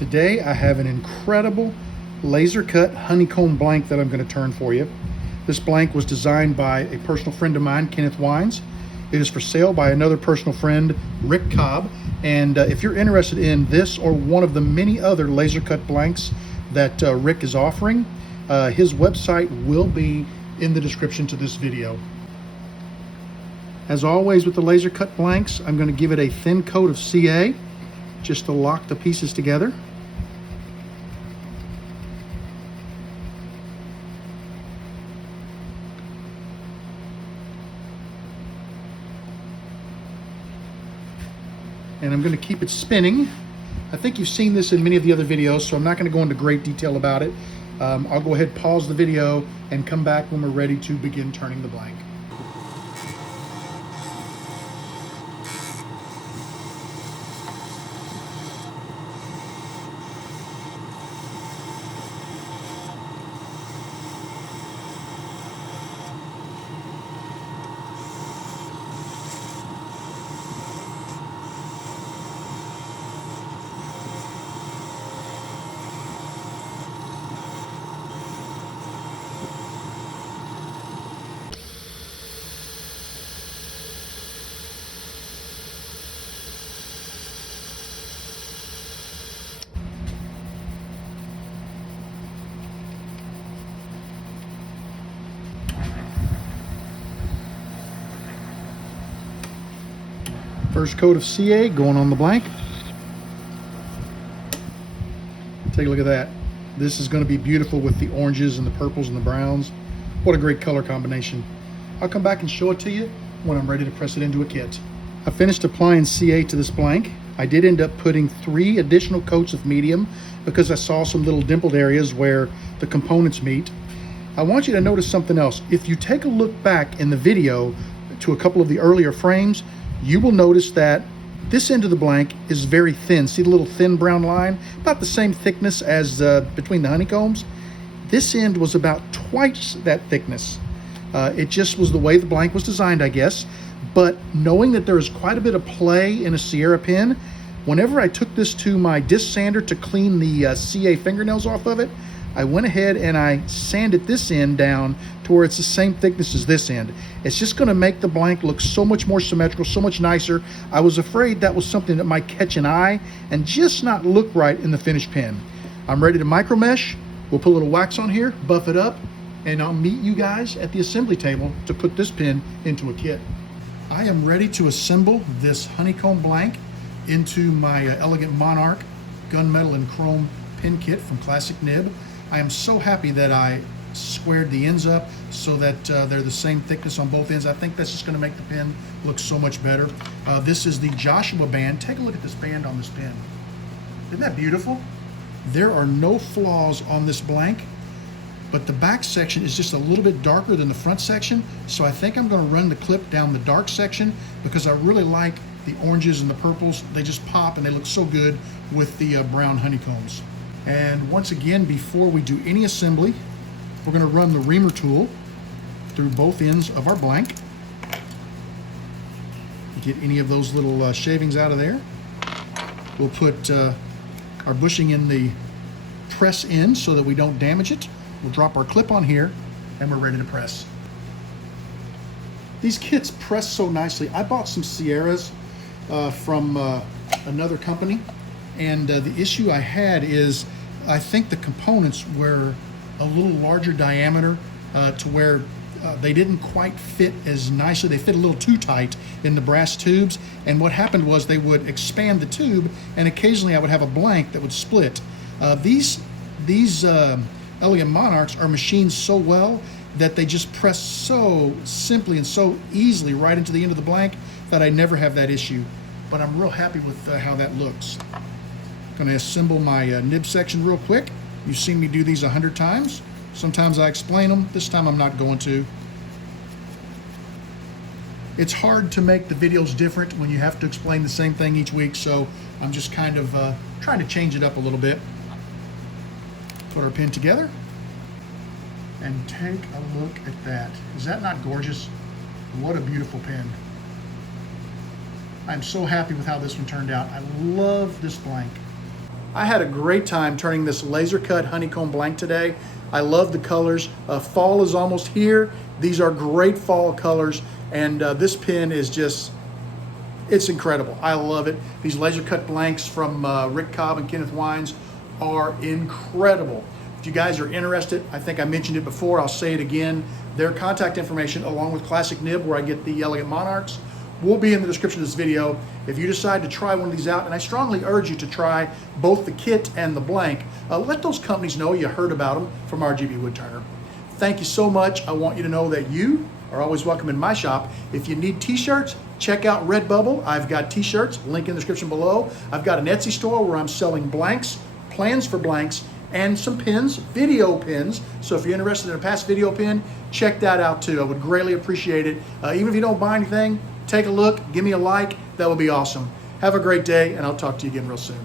Today I have an incredible laser cut honeycomb blank that I'm going to turn for you. This blank was designed by a personal friend of mine, Kenneth Wines. It is for sale by another personal friend, Rick Cobb. And if you're interested in this or one of the many other laser cut blanks that Rick is offering, his website will be in the description to this video. As always with the laser cut blanks, I'm going to give it a thin coat of CA just to lock the pieces together. And I'm going to keep it spinning. I think you've seen this in many of the other videos, so I'm not going to go into great detail about it. I'll go ahead, pause the video, and come back when we're ready to begin turning the blank. First coat of CA going on the blank. Take a look at that. This is going to be beautiful with the oranges and the purples and the browns. What a great color combination. I'll come back and show it to you when I'm ready to press it into a kit. I finished applying CA to this blank. I did end up putting 3 additional coats of medium because I saw some little dimpled areas where the components meet. I want you to notice something else. If you take a look back in the video to a couple of the earlier frames, you will notice that this end of the blank is very thin. See the little thin brown line? About the same thickness as between the honeycombs. This end was about twice that thickness. It just was the way the blank was designed, I guess. But knowing that there is quite a bit of play in a Sierra pen, whenever I took this to my disc sander to clean the CA fingernails off of it, I went ahead and I sanded this end down to where it's the same thickness as this end. It's just going to make the blank look so much more symmetrical, so much nicer. I was afraid that was something that might catch an eye and just not look right in the finished pen. I'm ready to micro mesh. We'll put a little wax on here, buff it up, and I'll meet you guys at the assembly table to put this pen into a kit. I am ready to assemble this honeycomb blank into my elegant Monarch gunmetal and chrome pen kit from Classic Nib. I am so happy that I squared the ends up so that they're the same thickness on both ends. I think that's just going to make the pen look so much better. This is the Joshua band. Take a look at this band on this pen. Isn't that beautiful? There are no flaws on this blank, but the back section is just a little bit darker than the front section, so I think I'm going to run the clip down the dark section because I really like the oranges and the purples. They just pop and they look so good with the brown honeycombs. And once again, before we do any assembly, we're going to run the reamer tool through both ends of our blank. Get any of those little shavings out of there. We'll put our bushing in the press end so that we don't damage it. We'll drop our clip on here and we're ready to press. These kits press so nicely. I bought some Sierras from another company, and the issue I had is I think the components were a little larger diameter to where they didn't quite fit as nicely. They fit a little too tight in the brass tubes, and what happened was they would expand the tube and occasionally I would have a blank that would split. These Elegant Monarchs are machined so well that they just press so simply and so easily right into the end of the blank that I never have that issue. But I'm real happy with how that looks. Going to assemble my nib section real quick. You've seen me do these 100 times. Sometimes I explain them. This time I'm not going to. It's hard to make the videos different when you have to explain the same thing each week, so I'm just kind of trying to change it up a little bit. Put our pen together and take a look at that. Is that not gorgeous? What a beautiful pen. I'm so happy with how this one turned out. I love this blank. I had a great time turning this laser cut honeycomb blank today. I love the colors. Fall is almost here. These are great fall colors, and this pen is just, it's incredible. I love it. These laser cut blanks from Rick Cobb and Kenneth Wines are incredible. If you guys are interested, I think I mentioned it before, I'll say it again. Their contact information, along with Classic Nib, where I get the Elegant Monarchs, will be in the description of this video. If you decide to try one of these out, and I strongly urge you to try both the kit and the blank, let those companies know you heard about them from RGB Woodturner. Thank you so much. I want you to know that you are always welcome in my shop. If you need t-shirts, check out Redbubble. I've got t-shirts, link in the description below. I've got an Etsy store where I'm selling blanks, plans for blanks, and some pins, video pins. So if you're interested in a past video pin, check that out too. I would greatly appreciate it. Even if you don't buy anything, take a look, give me a like. That would be awesome. Have a great day, and I'll talk to you again real soon.